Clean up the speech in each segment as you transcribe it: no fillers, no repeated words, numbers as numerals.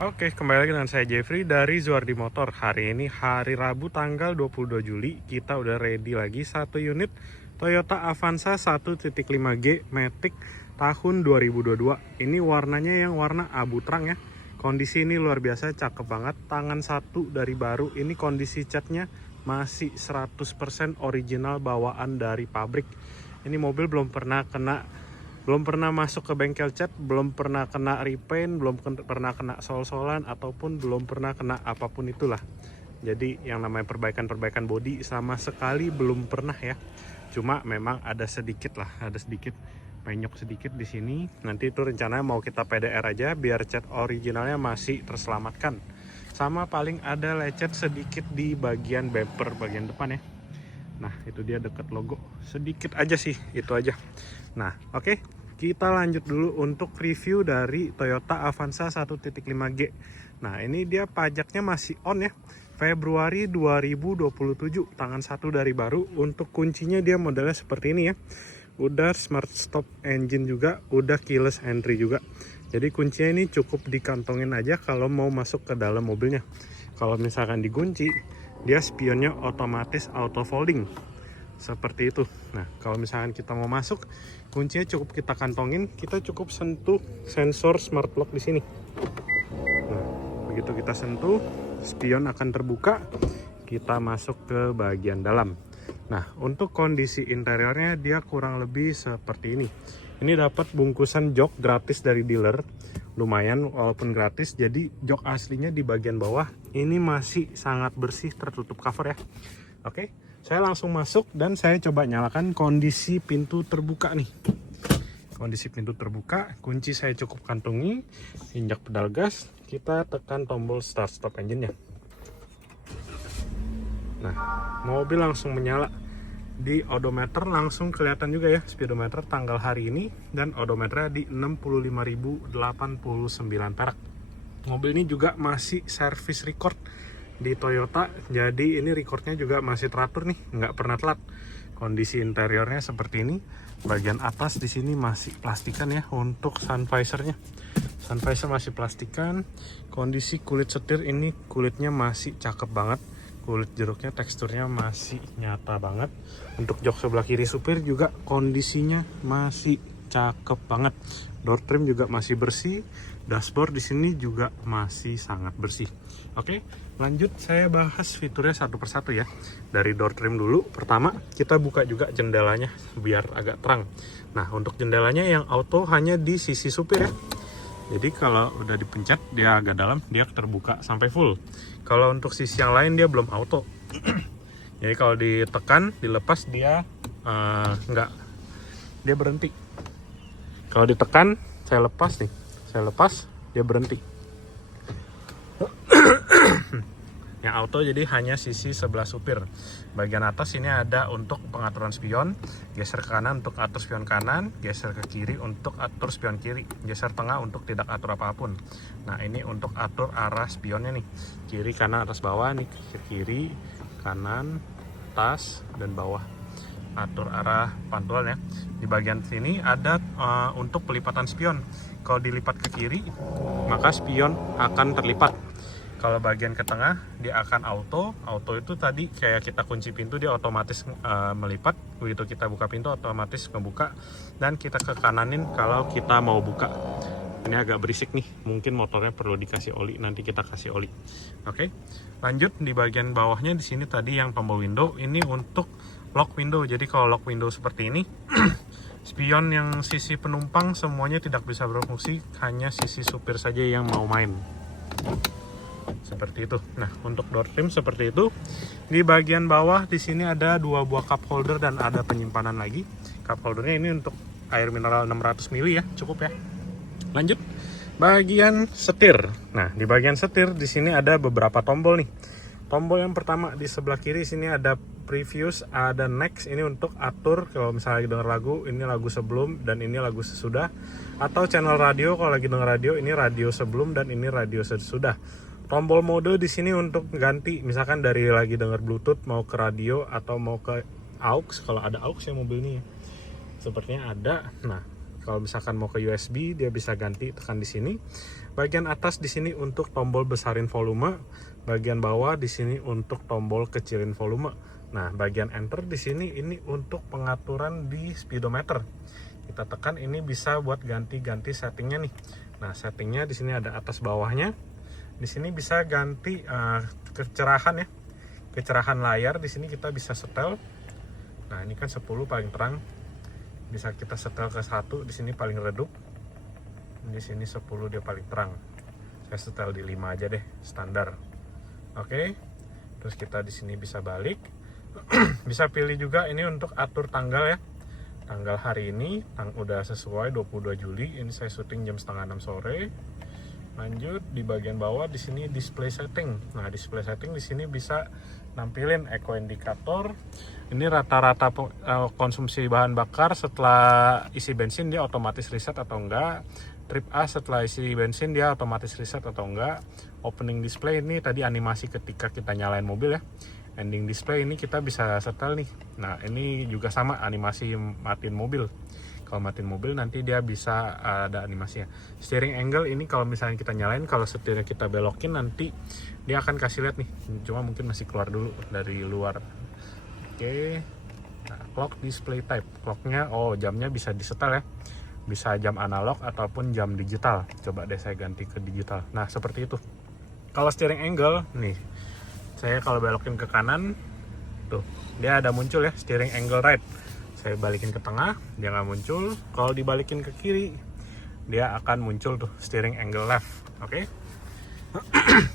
Oke, kembali lagi dengan saya Jeffrey dari Zuardi Motor. Hari ini hari Rabu tanggal 22 Juli, kita udah ready lagi satu unit Toyota Avanza 1.5G Matic tahun 2022. Ini warnanya yang warna abu terang ya. Kondisi ini luar biasa, cakep banget. Tangan satu dari baru. Ini kondisi catnya masih 100% original bawaan dari pabrik. Ini mobil belum pernah masuk ke bengkel cat, belum pernah kena repaint, belum pernah kena sol-solan, ataupun belum pernah kena apapun itulah. Jadi yang namanya perbaikan bodi sama sekali belum pernah ya. Cuma memang ada sedikit penyok sedikit di sini. Nanti itu rencananya mau kita PDR aja biar cat originalnya masih terselamatkan. Sama paling ada lecet sedikit di bagian bumper bagian depan ya. Nah itu dia deket logo, sedikit aja sih, itu aja. Nah oke, kita lanjut dulu untuk review dari Toyota Avanza 1.5G. Nah ini dia pajaknya masih on ya, Februari 2027, tangan satu dari baru. Untuk kuncinya dia modelnya seperti ini ya, udah smart stop engine juga, udah keyless entry juga. Jadi kuncinya ini cukup dikantongin aja kalau mau masuk ke dalam mobilnya. Kalau misalkan dikunci, dia spionnya otomatis auto folding seperti itu. Nah kalau misalkan kita mau masuk, kuncinya cukup kita kantongin, kita cukup sentuh sensor smart lock di sini. Nah begitu kita sentuh, spion akan terbuka, kita masuk ke bagian dalam. Nah untuk kondisi interiornya dia kurang lebih seperti ini. Ini dapat bungkusan jok gratis dari dealer, lumayan walaupun gratis. Jadi jok aslinya di bagian bawah ini masih sangat bersih, tertutup cover ya. Oke, saya langsung masuk dan saya coba nyalakan kondisi pintu terbuka nih. Kondisi pintu terbuka, kunci saya cukup kantongi, injak pedal gas, kita tekan tombol start stop engine-nya. Nah, mobil langsung menyala. Di odometer langsung kelihatan juga ya speedometer tanggal hari ini, dan odometernya di 65.089 perak. Mobil ini juga masih service record di Toyota, jadi ini recordnya juga masih teratur nih, nggak pernah telat. Kondisi interiornya seperti ini. Bagian atas di sini masih plastikan ya untuk sun visornya. Sun visor masih plastikan. Kondisi kulit setir ini kulitnya masih cakep banget. Kulit jeruknya teksturnya masih nyata banget. Untuk jok sebelah kiri supir juga kondisinya masih cakep banget. Door trim juga masih bersih. Dashboard di sini juga masih sangat bersih. Oke, lanjut saya bahas fiturnya satu persatu ya. Dari door trim dulu. Pertama, kita buka juga jendelanya biar agak terang. Nah, untuk jendelanya yang auto hanya di sisi supir ya. Jadi kalau udah dipencet dia agak dalam, dia terbuka sampai full. Kalau untuk sisi yang lain dia belum auto. Jadi kalau ditekan, dilepas dia dia berhenti. Kalau ditekan, saya lepas, dia berhenti. Yang auto jadi hanya sisi sebelah supir. Bagian atas ini ada untuk pengaturan spion, geser ke kanan untuk atur spion kanan, geser ke kiri untuk atur spion kiri, geser tengah untuk tidak atur apapun. Nah ini untuk atur arah spionnya nih, kiri kanan atas bawah nih, kiri kanan atas dan bawah, atur arah pantulan ya. Di bagian sini ada untuk pelipatan spion. Kalau dilipat ke kiri maka spion akan terlipat. Kalau bagian ke tengah dia akan auto. Auto itu tadi kayak kita kunci pintu dia otomatis melipat. Begitu kita buka pintu otomatis ngebuka, dan kita ke kananin kalau kita mau buka. Ini agak berisik nih, mungkin motornya perlu dikasih oli, nanti kita kasih oli. Oke, lanjut di bagian bawahnya di sini tadi yang tombol window ini untuk lock window. Jadi kalau lock window seperti ini spion yang sisi penumpang semuanya tidak bisa berfungsi, hanya sisi supir saja yang mau main. Seperti itu. Nah, untuk door trim seperti itu. Di bagian bawah di sini ada dua buah cup holder dan ada penyimpanan lagi. Cup holdernya ini untuk air mineral 600 ml ya, cukup ya. Lanjut bagian setir. Nah, di bagian setir di sini ada beberapa tombol nih. Tombol yang pertama di sebelah kiri sini ada previous, ada next. Ini untuk atur kalau misalnya lagi denger lagu, ini lagu sebelum dan ini lagu sesudah. Atau channel radio, kalau lagi denger radio ini radio sebelum dan ini radio sesudah. Tombol mode di sini untuk ganti, misalkan dari lagi denger Bluetooth mau ke radio atau mau ke aux, kalau ada aux ya mobil ini. Sepertinya ada. Nah, kalau misalkan mau ke USB dia bisa ganti, tekan di sini. Bagian atas di sini untuk tombol besarin volume, bagian bawah di sini untuk tombol kecilin volume. Nah, bagian enter di sini ini untuk pengaturan di speedometer. Kita tekan ini bisa buat ganti-ganti settingnya nih. Nah, settingnya di sini ada atas bawahnya. Di sini bisa ganti kecerahan ya. Kecerahan layar di sini kita bisa setel. Nah, ini kan 10 paling terang. Bisa kita setel ke 1, di sini paling redup. Di sini 10 dia paling terang. Saya setel di 5 aja deh, standar. Oke. Terus kita di sini bisa balik. Bisa pilih juga ini untuk atur tanggal ya. Tanggal hari ini udah sesuai 22 Juli. Ini saya syuting jam setengah 6 sore. Lanjut di bagian bawah di sini display setting. Nah, display setting di sini bisa nampilin eco indikator. Ini rata-rata konsumsi bahan bakar setelah isi bensin dia otomatis reset atau enggak. Trip A setelah isi bensin dia otomatis reset atau enggak. Opening display ini tadi animasi ketika kita nyalain mobil ya. Ending display ini kita bisa setel nih. Nah, ini juga sama animasi matiin mobil. Kalau matiin mobil nanti dia bisa ada animasinya. Steering angle ini kalau misalnya kita nyalain, kalau setirnya kita belokin nanti dia akan kasih lihat nih. Cuma mungkin masih keluar dulu dari luar. Oke. Nah, clock display type. Clocknya, jamnya bisa disetel ya. Bisa jam analog ataupun jam digital. Coba deh saya ganti ke digital. Nah, seperti itu. Kalau steering angle nih, saya kalau belokin ke kanan tuh dia ada muncul ya, steering angle right. Saya balikin ke tengah, dia nggak muncul. Kalau dibalikin ke kiri, dia akan muncul tuh steering angle left. Oke.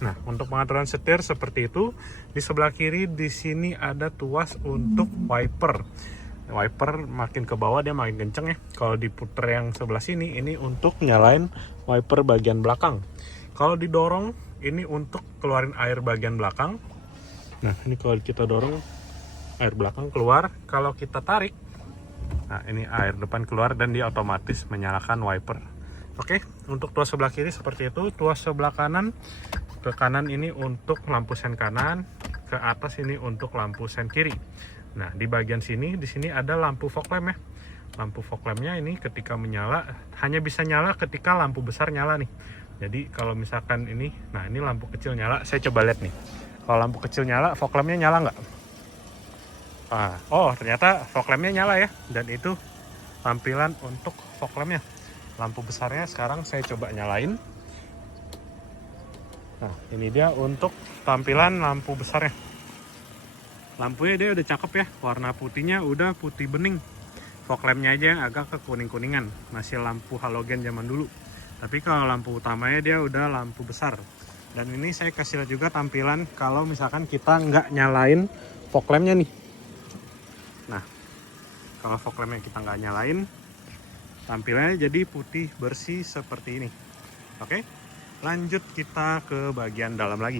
Nah, untuk pengaturan setir seperti itu. Di sebelah kiri di sini ada tuas untuk wiper. Wiper makin ke bawah dia makin kenceng ya. Kalau diputer yang sebelah sini, ini untuk nyalain wiper bagian belakang. Kalau didorong, ini untuk keluarin air bagian belakang. Nah, ini kalau kita dorong air belakang keluar. Kalau kita tarik, nah ini air depan keluar dan dia otomatis menyalakan wiper. Oke, untuk tuas sebelah kiri seperti itu. Tuas sebelah kanan, ke kanan ini untuk lampu sen kanan, ke atas ini untuk lampu sen kiri. Nah, di bagian sini, di sini ada lampu fog lamp ya. Lampu fog lampnya ini ketika menyala hanya bisa nyala ketika lampu besar nyala nih. Jadi kalau misalkan ini, nah ini lampu kecil nyala, saya coba lihat nih. Kalau lampu kecil nyala, fog lampnya nyala nggak? Ternyata fog lampnya nyala ya. Dan itu tampilan untuk fog lampnya. Lampu besarnya sekarang saya coba nyalain. Nah, ini dia untuk tampilan lampu besarnya. Lampunya dia udah cakep ya. Warna putihnya udah putih bening. Fog lampnya aja yang agak ke kuning-kuningan. Masih lampu halogen zaman dulu. Tapi kalau lampu utamanya dia udah lampu besar. Dan ini saya kasih lihat juga tampilan kalau misalkan kita nggak nyalain fog lampnya nih. Nah, kalau fog lampnya kita nggak nyalain, tampilannya jadi putih bersih seperti ini. Oke, lanjut kita ke bagian dalam lagi.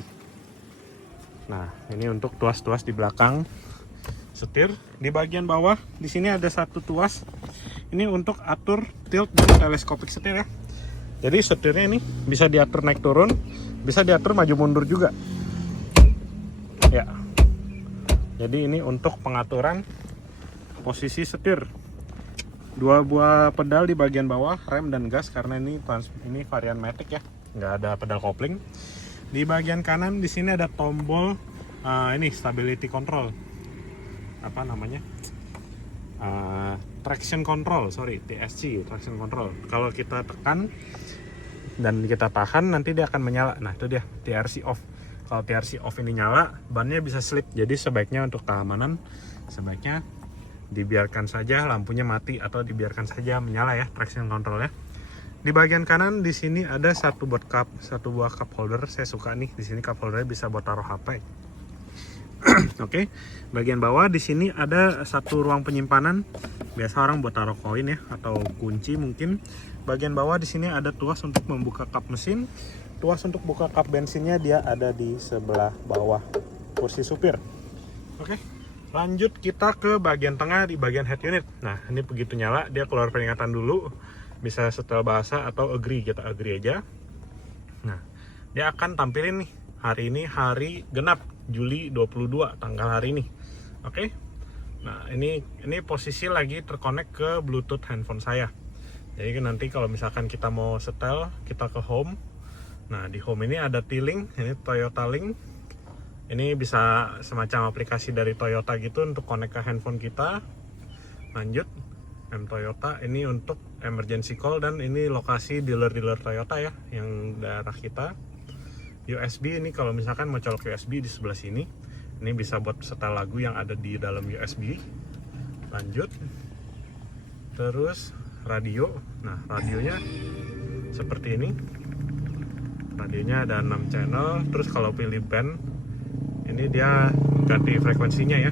Nah, ini untuk tuas-tuas di belakang setir. Di bagian bawah, di sini ada satu tuas. Ini untuk atur tilt dan teleskopik setir ya. Jadi setirnya ini bisa diatur naik turun, bisa diatur maju mundur juga. Ya. Jadi ini untuk pengaturan posisi setir. Dua buah pedal di bagian bawah, rem dan gas karena ini varian matic ya, nggak ada pedal kopling. Di bagian kanan di sini ada tombol ini stability control. Apa namanya? Traction control, TSC, traction control. Kalau kita tekan dan kita tahan nanti dia akan menyala. Nah, itu dia TRC off. Kalau TRC off ini nyala, bannya bisa slip. Jadi sebaiknya untuk keamanan, sebaiknya dibiarkan saja lampunya mati atau dibiarkan saja menyala ya, traction control ya. Di bagian kanan di sini ada satu buah cup holder. Saya suka nih, di sini cup holdernya bisa buat taruh HP. Oke, bagian bawah di sini ada satu ruang penyimpanan. Biasa orang buat taruh koin ya atau kunci mungkin. Bagian bawah di sini ada tuas untuk membuka kap mesin. Tuas untuk buka kap bensinnya dia ada di sebelah bawah kursi supir. Oke, lanjut kita ke bagian tengah di bagian head unit. Nah, ini begitu nyala dia keluar peringatan dulu. Bisa setel bahasa atau agree, kita agree aja. Nah, dia akan tampilin nih, hari ini hari genap Juli 22 tanggal hari ini. Oke. Nah, ini posisi lagi terkonek ke Bluetooth handphone saya. Jadi nanti kalau misalkan kita mau setel, kita ke home. Nah, di home ini ada T-Link, ini Toyota Link. Ini bisa semacam aplikasi dari Toyota gitu untuk connect ke handphone kita. Lanjut, M Toyota ini untuk emergency call, dan ini lokasi dealer-dealer Toyota ya yang daerah kita. USB ini kalau misalkan mau colok USB di sebelah sini. Ini bisa buat setel lagu yang ada di dalam USB. Lanjut. Terus radio. Nah, radionya seperti ini. Radionya ada 6 channel. Terus kalau pilih band, ini dia ganti frekuensinya ya.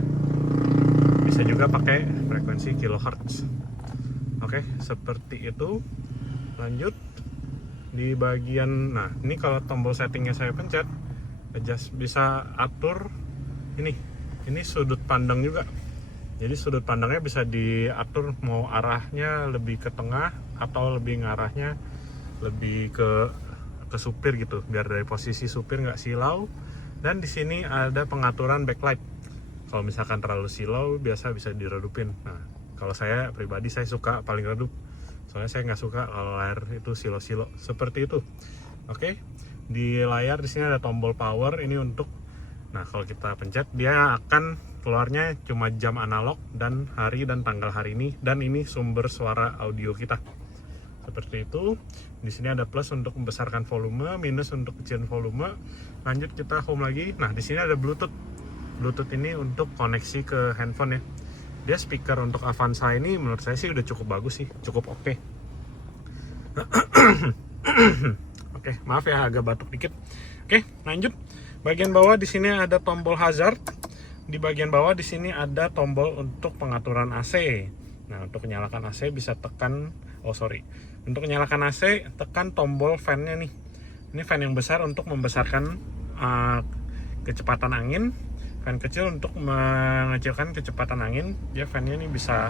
Bisa juga pakai frekuensi kilohertz. Oke, seperti itu. Lanjut di bagian, nah ini kalau tombol settingnya saya pencet, adjust, bisa atur ini sudut pandang juga. Jadi sudut pandangnya bisa diatur mau arahnya lebih ke tengah atau lebih ngarahnya lebih ke supir gitu, biar dari posisi supir nggak silau. Dan di sini ada pengaturan backlight. Kalau misalkan terlalu silau, biasa bisa diredupin. Nah, kalau saya pribadi saya suka paling redup. Soalnya saya nggak suka kalau layar itu silo-silo seperti itu. Oke, di layar di sini ada tombol power. Ini untuk, nah kalau kita pencet dia akan keluarnya cuma jam analog dan hari dan tanggal hari ini. Dan ini sumber suara audio kita. Seperti itu. Di sini ada plus untuk membesarkan volume, minus untuk kecilin volume. Lanjut kita home lagi. Nah, di sini ada Bluetooth. Bluetooth ini untuk koneksi ke handphone ya. Dia speaker untuk Avanza ini menurut saya sih udah cukup bagus sih, cukup oke. Oke, maaf ya agak batuk dikit. Oke, lanjut. Bagian bawah di sini ada tombol hazard. Di bagian bawah di sini ada tombol untuk pengaturan AC. Nah, untuk menyalakan AC bisa tekan, untuk menyalakan AC, tekan tombol fan-nya nih. Ini fan yang besar untuk membesarkan kecepatan angin. Fan kecil untuk mengecilkan kecepatan angin. Dia fan-nya ini bisa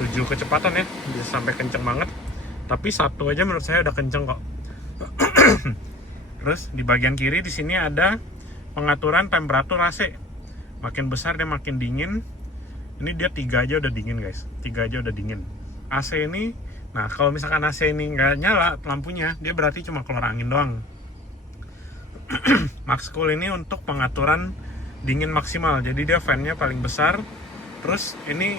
7 kecepatan ya, bisa sampai kenceng banget. Tapi satu aja menurut saya udah kenceng kok. Terus di bagian kiri di sini ada pengaturan temperatur AC. Makin besar dia makin dingin. Ini dia 3 aja udah dingin guys. 3 aja udah dingin. AC ini, nah kalau misalkan AC ini nggak nyala lampunya, dia berarti cuma keluar angin doang. Max Cool ini untuk pengaturan dingin maksimal. Jadi dia fan-nya paling besar. Terus ini,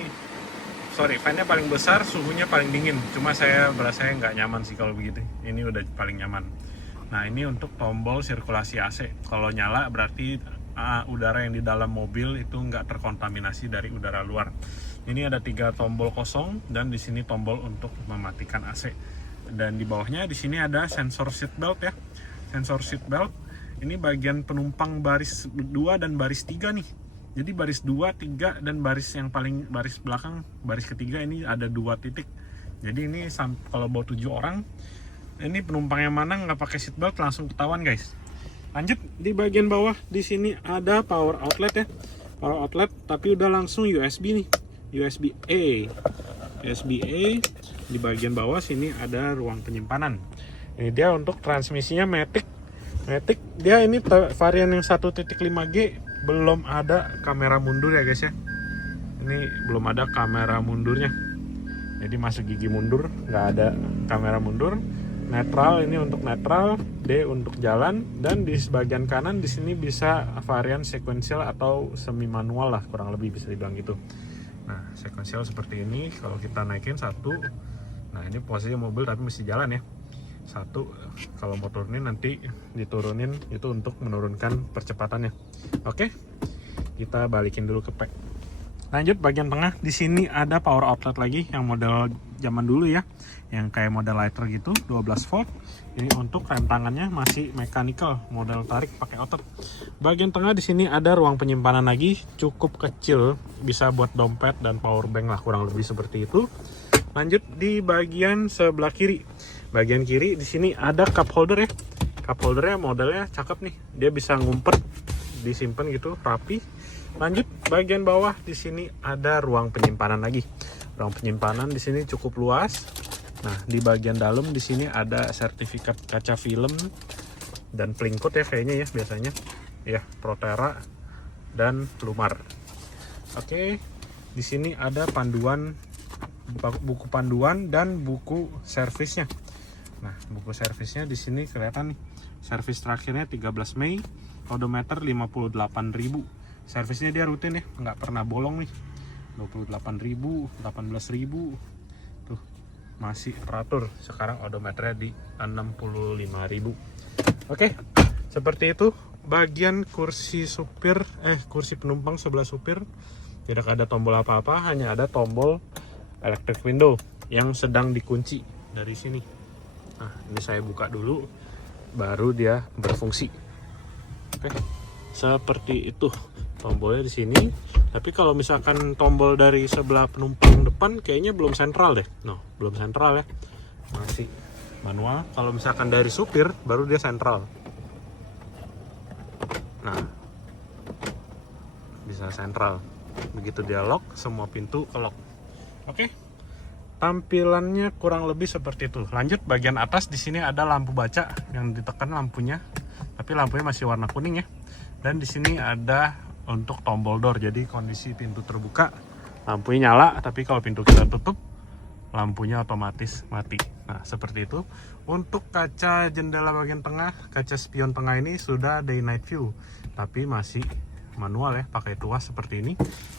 fan-nya paling besar, suhunya paling dingin. Cuma saya berasa nggak nyaman sih kalau begitu. Ini udah paling nyaman. Nah, ini untuk tombol sirkulasi AC. Kalau nyala berarti udara yang di dalam mobil itu nggak terkontaminasi dari udara luar. Ini ada 3 tombol kosong, dan di sini tombol untuk mematikan AC. Dan di bawahnya di sini ada sensor seat belt ya. Sensor seat belt ini bagian penumpang baris 2 dan baris 3 nih. Jadi baris 2, 3 dan baris yang paling baris belakang, baris ketiga ini ada 2 titik. Jadi ini kalau bawa 7 orang, ini penumpang yang mana nggak pakai seat belt langsung ketahuan guys. Lanjut di bagian bawah di sini ada power outlet ya. Power outlet tapi udah langsung USB nih. USB A. Di bagian bawah sini ada ruang penyimpanan. Ini dia untuk transmisinya Matic. Dia ini varian yang 1.5G, belum ada kamera mundur ya guys ya. Ini belum ada kamera mundurnya. Jadi masuk gigi mundur, nggak ada kamera mundur. Netral ini untuk netral, D untuk jalan, dan di bagian kanan di sini bisa varian sequential atau semi manual lah, kurang lebih bisa dibilang gitu. Nah, sequential seperti ini, kalau kita naikin 1, nah ini posisi mobil tapi mesti jalan ya. 1, kalau mau turunin nanti diturunin itu untuk menurunkan percepatannya. Oke, kita balikin dulu ke pack. Lanjut bagian tengah, di sini ada power outlet lagi yang model zaman dulu ya, yang kayak model lighter gitu, 12 volt. Ini untuk rem tangannya masih mechanical, model tarik pakai otot. Bagian tengah di sini ada ruang penyimpanan lagi, cukup kecil, bisa buat dompet dan power bank lah, kurang lebih seperti itu. Lanjut di bagian sebelah kiri. Bagian kiri di sini ada cup holder ya. Cup holdernya modelnya cakep nih, dia bisa ngumpet, disimpan gitu rapi. Lanjut bagian bawah di sini ada ruang penyimpanan lagi. Ruang penyimpanan di sini cukup luas. Nah, di bagian dalam di sini ada sertifikat kaca film dan Plingkut ya kayaknya ya biasanya. Ya, Protera dan Lumar. Oke. Di sini ada panduan, buku panduan dan buku servisnya. Nah, buku servisnya di sini kelihatan nih. Servis terakhirnya 13 Mei, odometer 58.000. Servisnya dia rutin ya, nggak pernah bolong nih. 28.000, 18.000. Tuh, masih teratur. Sekarang odometernya di 65.000. Oke, seperti itu. Bagian kursi supir, kursi penumpang sebelah supir tidak ada tombol apa-apa, hanya ada tombol electric window yang sedang dikunci dari sini. Nah, ini saya buka dulu, baru dia berfungsi. Oke, seperti itu tombolnya di sini. Tapi kalau misalkan tombol dari sebelah penumpang depan, kayaknya belum sentral deh. No, belum sentral ya, masih manual. Kalau misalkan dari supir, baru dia sentral. Nah, bisa sentral. Begitu dia lock, semua pintu ke lock. Oke. Tampilannya kurang lebih seperti itu. Lanjut bagian atas, di sini ada lampu baca yang ditekan lampunya, tapi lampunya masih warna kuning ya. Dan di sini ada untuk tombol door. Jadi kondisi pintu terbuka, lampunya nyala, tapi kalau pintu kita tutup, lampunya otomatis mati. Nah, seperti itu. Untuk kaca jendela bagian tengah, kaca spion tengah ini sudah day night view, tapi masih manual ya, pakai tuas seperti ini.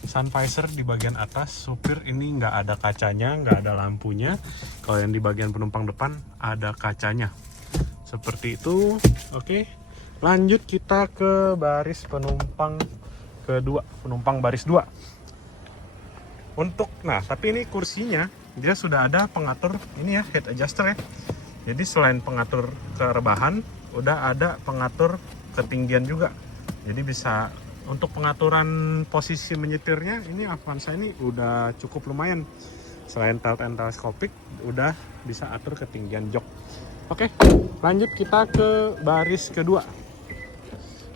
Sun visor di bagian atas, supir ini nggak ada kacanya, nggak ada lampunya. Kalau yang di bagian penumpang depan ada kacanya. Seperti itu. Oke, lanjut kita ke baris penumpang kedua, penumpang baris 2. Nah, tapi ini kursinya dia sudah ada pengatur ini ya, head adjuster ya. Jadi selain pengatur kerebahan, udah ada pengatur ketinggian juga. Jadi bisa untuk pengaturan posisi menyetirnya, ini Avanza ini udah cukup lumayan. Selain tilt and telescopic, udah bisa atur ketinggian jok. Oke, lanjut kita ke baris kedua.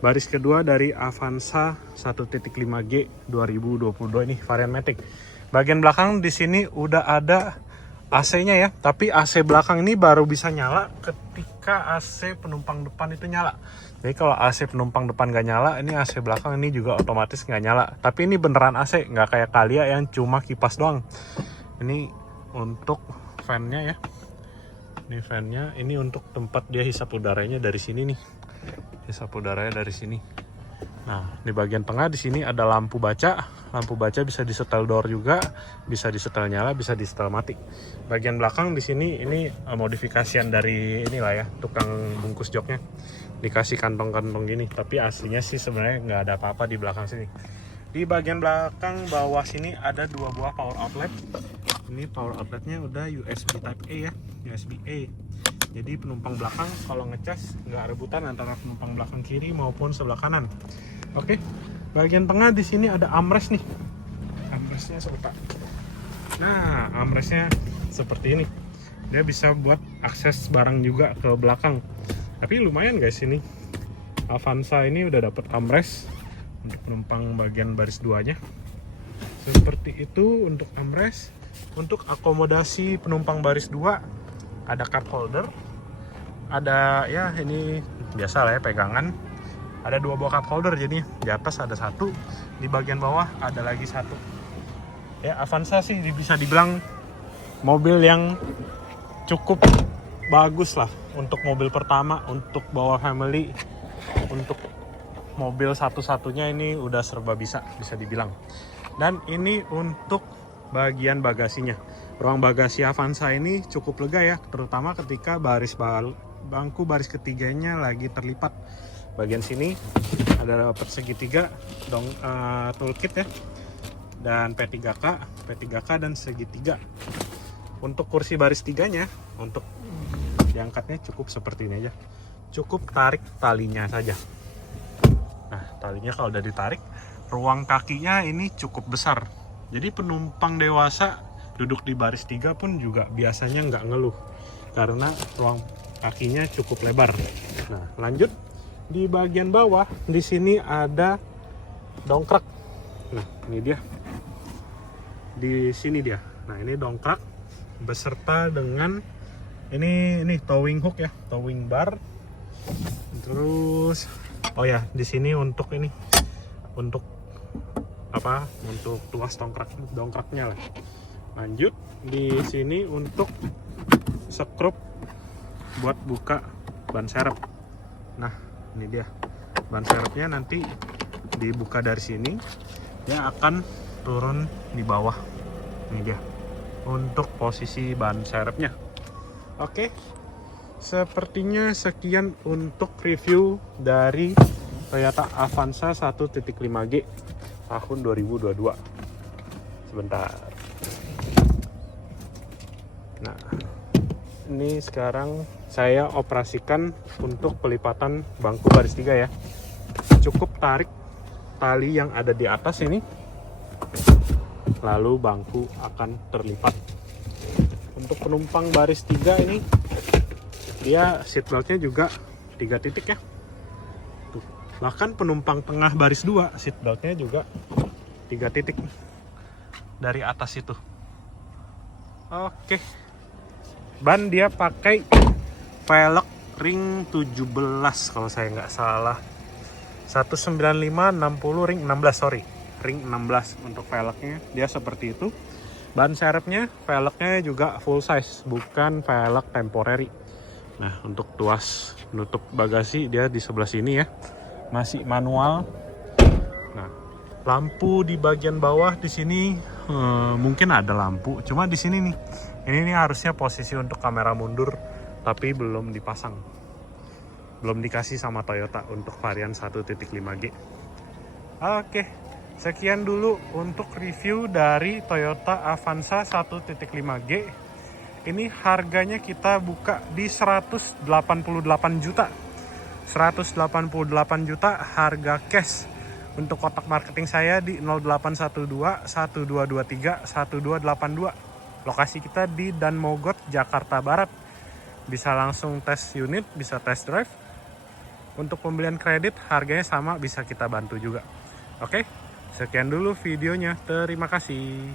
Baris kedua dari Avanza 1.5G 2022 ini varian Matic. Bagian belakang di sini udah ada AC-nya ya, tapi AC belakang ini baru bisa nyala ketika AC penumpang depan itu nyala. Jadi kalau AC penumpang depan nggak nyala, ini AC belakang ini juga otomatis nggak nyala. Tapi ini beneran AC, nggak kayak Calya yang cuma kipas doang. Ini untuk fan-nya ya. Ini fan-nya, ini untuk tempat dia hisap udaranya dari sini nih. Hisap udaranya dari sini. Nah, di bagian tengah di sini ada lampu baca. Lampu baca bisa disetel door juga, bisa disetel nyala, bisa disetel mati. Bagian belakang di sini ini modifikasian dari inilah ya, tukang bungkus joknya. Dikasih kantong-kantong gini, tapi aslinya sih sebenarnya nggak ada apa-apa di belakang sini. Di bagian belakang bawah sini ada 2 buah power outlet. Ini power outletnya udah USB Type A ya, USB A. Jadi penumpang belakang kalau ngecas nggak rebutan antara penumpang belakang kiri maupun sebelah kanan. Oke, bagian tengah di sini ada armrest nih. Armrestnya seperti. Nah, armrestnya seperti ini. Dia bisa buat akses barang juga ke belakang. Tapi lumayan guys ini. Avanza ini udah dapat armrest untuk penumpang bagian baris 2-nya. Seperti itu untuk armrest. Untuk akomodasi penumpang baris 2 ada cup holder. Ada ya ini biasa lah ya, pegangan. Ada 2 buah cup holder, jadi di atas ada 1, di bagian bawah ada lagi 1. Ya, Avanza sih bisa dibilang mobil yang cukup bagus lah untuk mobil pertama, untuk bawa family, untuk mobil satu-satunya ini udah serba bisa dibilang. Dan ini untuk bagian bagasinya. Ruang bagasi Avanza ini cukup lega ya, terutama ketika bangku baris ketiganya lagi terlipat. Bagian sini ada dapat segitiga toolkit ya, dan P3K dan segitiga. Untuk kursi baris 3-nya, untuk diangkatnya cukup seperti ini aja. Cukup tarik talinya saja. Nah, talinya kalau udah ditarik, ruang kakinya ini cukup besar. Jadi penumpang dewasa duduk di baris 3 pun juga biasanya nggak ngeluh, karena ruang kakinya cukup lebar. Nah, lanjut di bagian bawah di sini ada dongkrak. Nah, ini dia. Di sini dia. Nah, ini dongkrak beserta dengan ini towing hook ya, towing bar. Terus oh ya, di sini untuk ini untuk apa? Untuk tuas dongkraknya lah. Lanjut di sini untuk skrup buat buka ban serep. Nah, ini dia. Ban serepnya nanti dibuka dari sini, dia akan turun di bawah. Ini dia untuk posisi ban serepnya. Oke, sepertinya sekian untuk review dari Toyota Avanza 1.5G tahun 2022. Sebentar. Nah, ini sekarang saya operasikan untuk pelipatan bangku baris 3 ya. Cukup tarik tali yang ada di atas ini, lalu bangku akan terlipat. Untuk penumpang baris 3 ini, dia seatbeltnya juga 3 titik ya. Tuh. Bahkan penumpang tengah baris 2, seatbeltnya juga 3 titik dari atas itu. Oke. Ban dia pakai velg ring 17 kalau saya nggak salah. 195 60 ring 16, sorry. Ring 16 untuk velgnya, dia seperti itu. Ban serepnya, velgnya juga full size, bukan velg temporary. Nah, untuk tuas penutup bagasi dia di sebelah sini ya, masih manual. Nah, lampu di bagian bawah di sini mungkin ada lampu, cuma di sini nih, ini harusnya posisi untuk kamera mundur, tapi belum dipasang, belum dikasih sama Toyota untuk varian 1.5G. Oke. Sekian dulu untuk review dari Toyota Avanza 1.5G. Ini harganya kita buka di 188 juta. 188 juta harga cash. Untuk kotak marketing saya di 0812 1223 1282. Lokasi kita di Dan Mogot, Jakarta Barat. Bisa langsung tes unit, bisa test drive. Untuk pembelian kredit harganya sama, bisa kita bantu juga. Oke? Sekian dulu videonya, terima kasih.